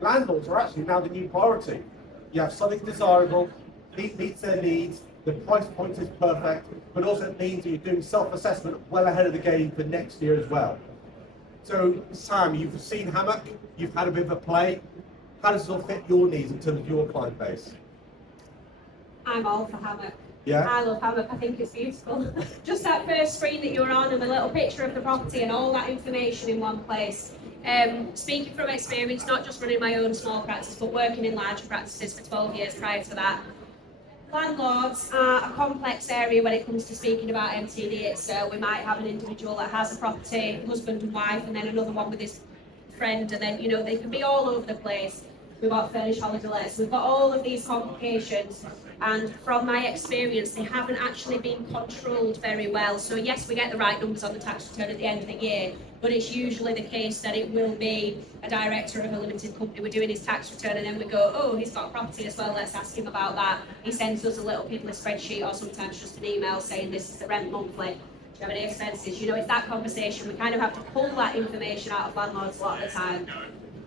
landlords are actually now the new priority. You have something desirable, meets their needs, the price point is perfect, but also it means that you're doing self-assessment well ahead of the game for next year as well. So Sam, you've seen Hammock, you've had a bit of a play. How does it all fit your needs in terms of your client base? I'm all for Hammock. Yeah? I love Hammock, I think it's beautiful. Just that first screen that you're on and the little picture of the property and all that information in one place. Speaking from experience, not just running my own small practice, but working in larger practices for 12 years prior to that, landlords are a complex area when it comes to speaking about MTD. So we might have an individual that has a property, husband and wife, and then another one with his friend, and then they can be all over the place. We've got furnished holiday lets, we've got all of these complications, and from my experience they haven't actually been controlled very well. So yes, we get the right numbers on the tax return at the end of the year, but it's usually the case that it will be a director of a limited company, we're doing his tax return and then we go, oh, he's got a property as well, let's ask him about that. He sends us a little piddly spreadsheet or sometimes just an email saying this is the rent monthly, do you have any expenses? It's that conversation, we kind of have to pull that information out of landlords a lot of the time.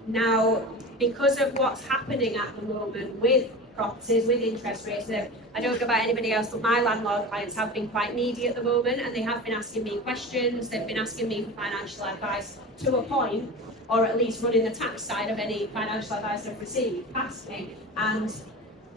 Now, because of what's happening at the moment with properties, with interest rates, I don't know about anybody else, but my landlord clients have been quite needy at the moment, and they have been asking me questions, they've been asking me for financial advice to a point, or at least running the tax side of any financial advice they've received past me. And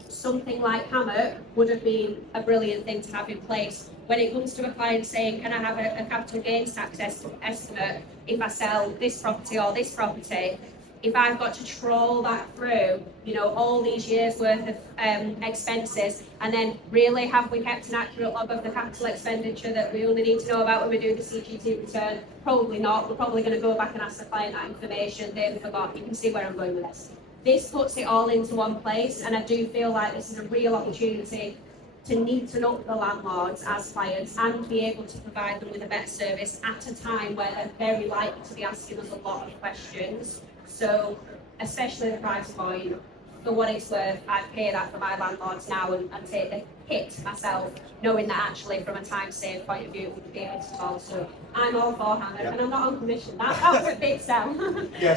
something like Hammock would have been a brilliant thing to have in place. When it comes to a client saying, can I have a capital gains tax estimate if I sell this property or this property, if I've got to trawl that through, all these years worth of expenses, and then really have we kept an accurate log of the capital expenditure that we only need to know about when we do the CGT return? Probably not. We're probably going to go back and ask the client that information. They've forgot. You can see where I'm going with this. This puts it all into one place, and I do feel like this is a real opportunity to neaten up the landlords as clients and be able to provide them with a better service at a time where they're very likely to be asking us a lot of questions. So, especially the price point, for what it's worth, I'd pay that for my landlords now and take the hit myself, knowing that actually from a time save point of view it wouldn't be a hit at all. So I'm all for Hammock, and I'm not on commission. That was a big sell. Yes.